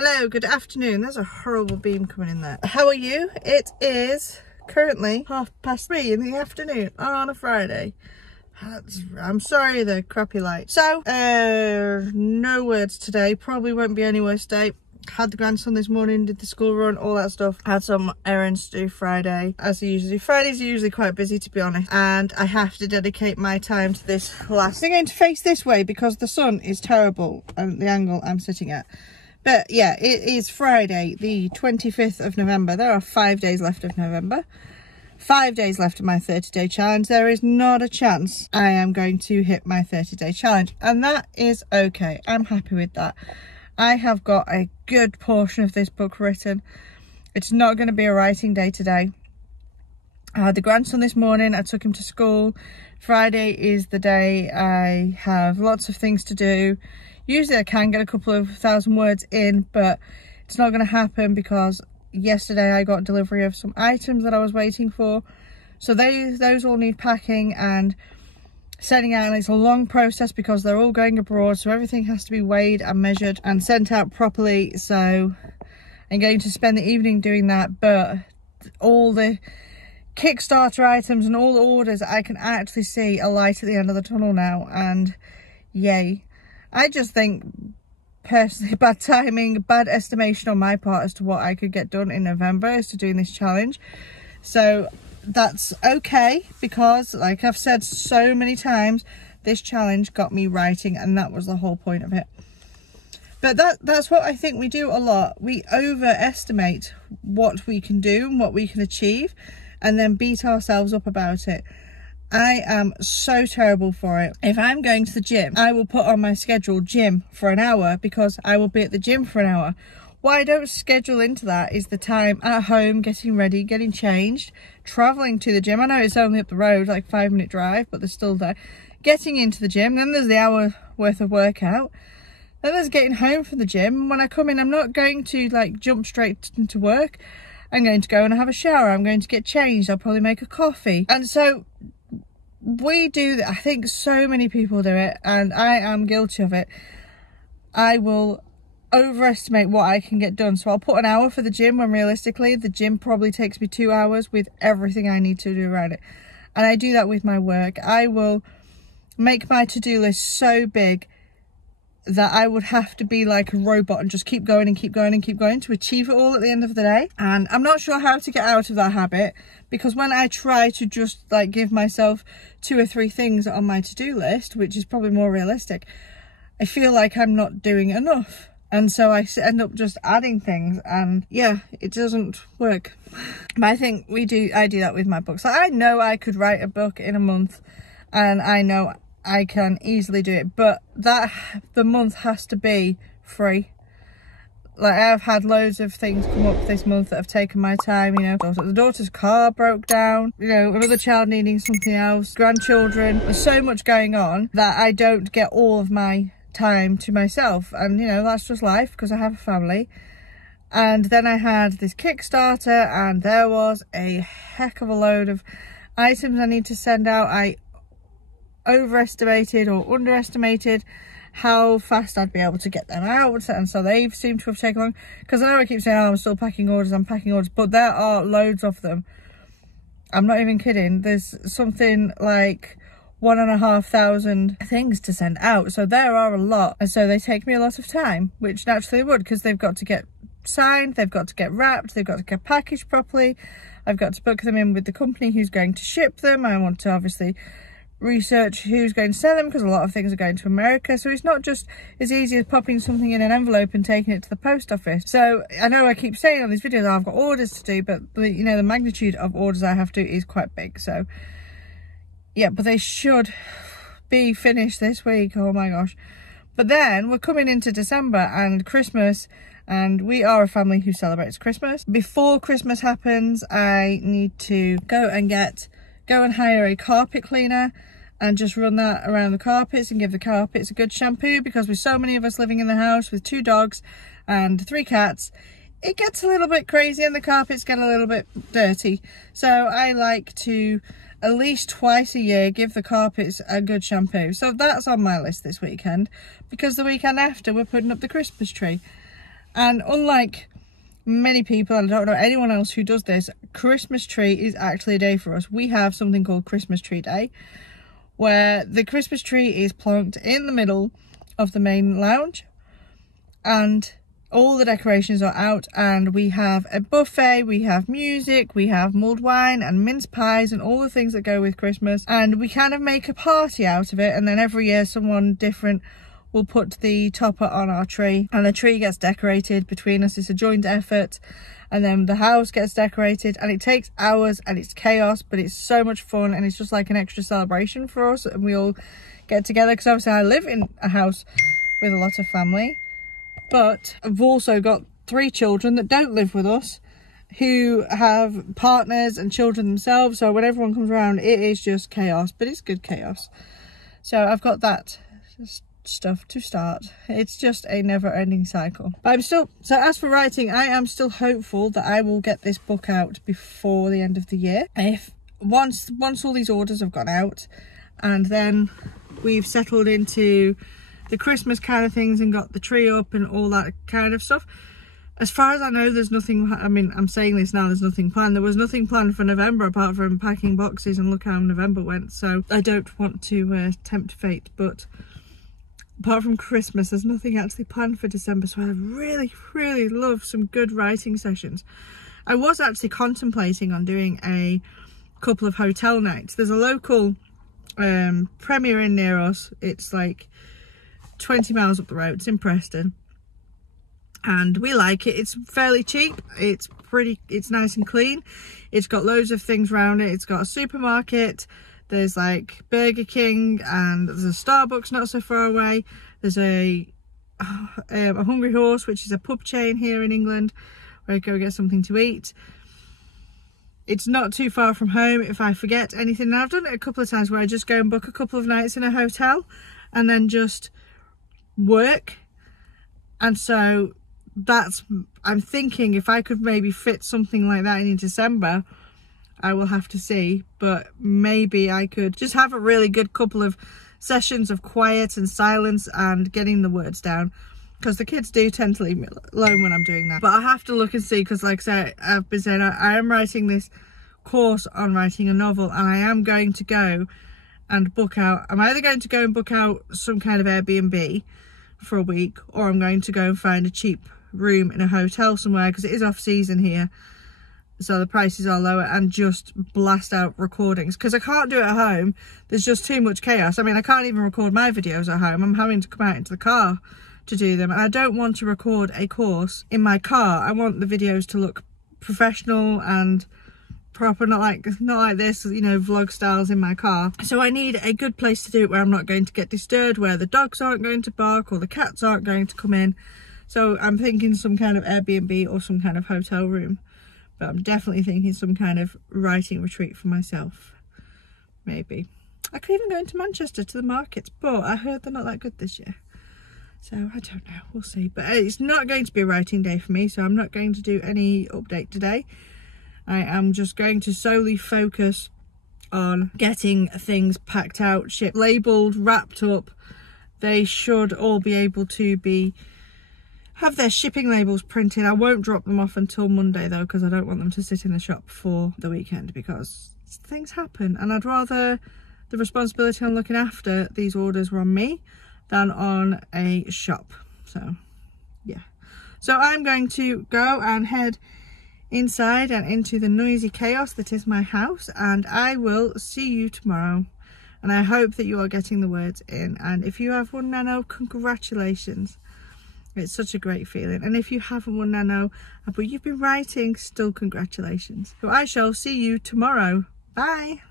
Hello, good afternoon. There's a horrible beam coming in there. How are you? It is currently 3:30 in the afternoon on a Friday. I'm sorry, the crappy light. So, no words today. Probably won't be any worse day. Had the grandson this morning, did the school run, all that stuff. Had some errands to do Friday, as I usually do. Fridays are usually quite busy, to be honest. And I have to dedicate my time to this last. I'm going to face this way because the sun is terrible at the angle I'm sitting at. But yeah, it is Friday, the 25th of November. There are 5 days left of November. 5 days left of my 30-day challenge. There is not a chance I am going to hit my 30-day challenge. And that is okay. I'm happy with that. I have got a good portion of this book written. It's not going to be a writing day today. I had the grandson this morning. I took him to school. Friday is the day I have lots of things to do. Usually I can get a couple of thousand words in, but it's not going to happen because yesterday I got delivery of some items that I was waiting for. So those all need packing and sending out, and it's a long process because they're all going abroad, so everything has to be weighed and measured and sent out properly. So I'm going to spend the evening doing that, but all the Kickstarter items and all the orders, I can actually see a light at the end of the tunnel now, and yay. I just think, personally, bad timing, bad estimation on my part as to what I could get done in November as to doing this challenge. So that's okay, because like I've said so many times, this challenge got me writing, and that was the whole point of it. But that's what I think we do a lot. We overestimate what we can do and what we can achieve, and then beat ourselves up about it. I am so terrible for it. If I'm going to the gym, I will put on my schedule gym for an hour because I will be at the gym for an hour. What I don't schedule into that is the time at home, getting ready, getting changed, travelling to the gym. I know it's only up the road, like 5-minute drive, but they're still there. Getting into the gym, then there's the hour worth of workout. Then there's getting home from the gym. When I come in, I'm not going to like jump straight into work. I'm going to go and have a shower. I'm going to get changed. I'll probably make a coffee. And so we do that. I think so many people do it, and I am guilty of it. I will overestimate what I can get done. So I'll put an hour for the gym when realistically the gym probably takes me 2 hours with everything I need to do around it. And I do that with my work. I will make my to-do list so big that I would have to be like a robot and just keep going and keep going and keep going to achieve it all at the end of the day. And I'm not sure how to get out of that habit, because when I try to just like give myself 2 or 3 things on my to-do list, which is probably more realistic, I feel like I'm not doing enough. And so I end up just adding things, and yeah, it doesn't work. But I think I do that with my books. Like, I know I could write a book in a month, and I know I can easily do it, but the month has to be free. Like, I've had loads of things come up this month that have taken my time, you know. The daughter's car broke down, you know, another child needing something else, grandchildren. There's so much going on that I don't get all of my time to myself, and you know, that's just life because I have a family. And then I had this Kickstarter, and there was a heck of a load of items I need to send out. I overestimated or underestimated how fast I'd be able to get them out, and so they seem to have taken long, because I know I keep saying, oh, I'm still packing orders, I'm packing orders, but there are loads of them. I'm not even kidding. There's something like 1,500 things to send out, so there are a lot, and so they take me a lot of time, which naturally would, because they've got to get signed, they've got to get wrapped, they've got to get packaged properly. I've got to book them in with the company who's going to ship them. I want to obviously research who's going to sell them, because a lot of things are going to America, so it's not just as easy as popping something in an envelope and taking it to the post office. So I know I keep saying on these videos, oh, I've got orders to do, but you know, the magnitude of orders I have to do is quite big. So yeah, but they should be finished this week. Oh my gosh. But then we're coming into December and Christmas, and we are a family who celebrates Christmas. Before Christmas happens, I need to go and hire a carpet cleaner and just run that around the carpets and give the carpets a good shampoo, because with so many of us living in the house with 2 dogs and 3 cats, it gets a little bit crazy and the carpets get a little bit dirty. So I like to at least twice a year give the carpets a good shampoo. So that's on my list this weekend, because the weekend after we're putting up the Christmas tree. And unlike many people, and I don't know anyone else who does this, Christmas tree is actually a day for us. We have something called Christmas tree day, where the Christmas tree is plonked in the middle of the main lounge and all the decorations are out, and we have a buffet, we have music, we have mulled wine and mince pies and all the things that go with Christmas, and we kind of make a party out of it. And then every year someone different will put the topper on our tree and the tree gets decorated between us. It's a joint effort, and then the house gets decorated, and it takes hours and it's chaos, but it's so much fun, and it's just like an extra celebration for us, and we all get together, because obviously I live in a house with a lot of family, but I've also got 3 children that don't live with us who have partners and children themselves, so when everyone comes around it is just chaos, but it's good chaos. So I've got that stuff to start. It's just a never-ending cycle. But I'm still, so as for writing, I am still hopeful that I will get this book out before the end of the year. If once all these orders have gone out, and then we've settled into the Christmas kind of things and got the tree up and all that kind of stuff. As far as I know, there's nothing, I mean, I'm saying this now, there's nothing planned. There was nothing planned for November apart from packing boxes, and look how November went. So I don't want to tempt fate, but apart from Christmas, there's nothing actually planned for December. So I really love some good writing sessions. I was actually contemplating on doing a couple of hotel nights. There's a local Premier Inn near us. It's like 20 miles up the road. It's in Preston, and we like it. It's fairly cheap, it's nice and clean, it's got loads of things around it. It's got a supermarket, there's like Burger King, and there's a Starbucks not so far away. There's a Hungry Horse, which is a pub chain here in England where I go get something to eat. It's not too far from home if I forget anything. Now I've done it a couple of times where I just go and book a couple of nights in a hotel and then just work. And so that's, I'm thinking if I could maybe fit something like that in December, I will have to see, but maybe I could just have a really good couple of sessions of quiet and silence and getting the words down, because the kids do tend to leave me alone when I'm doing that. But I have to look and see, because like I said, I've been saying I am writing this course on writing a novel, and I am going to go and book out, I'm either going to go and book out some kind of Airbnb for a week, or I'm going to go and find a cheap room in a hotel somewhere, because it is off season here, so the prices are lower, and just blast out recordings, because I can't do it at home. There's just too much chaos. I mean, I can't even record my videos at home. I'm having to come out into the car to do them, and I don't want to record a course in my car. I want the videos to look professional and proper, not like this, you know, vlog styles in my car. So I need a good place to do it where I'm not going to get disturbed, where the dogs aren't going to bark or the cats aren't going to come in. So I'm thinking some kind of Airbnb or some kind of hotel room, but I'm definitely thinking some kind of writing retreat for myself. Maybe I could even go into Manchester to the markets, but I heard they're not that good this year, so I don't know, we'll see. But it's not going to be a writing day for me, so I'm not going to do any update today. I am just going to solely focus on getting things packed out, shipped, labelled, wrapped up. They should all be able to have their shipping labels printed. I won't drop them off until Monday though, because I don't want them to sit in the shop for the weekend, because things happen, and I'd rather the responsibility on looking after these orders were on me than on a shop. So yeah, so I'm going to go and head inside and into the noisy chaos that is my house, and I will see you tomorrow. And I hope that you are getting the words in, and if you have won Nano, congratulations. It's such a great feeling. And if you haven't won Nano but you've been writing, still congratulations. So I shall see you tomorrow. Bye.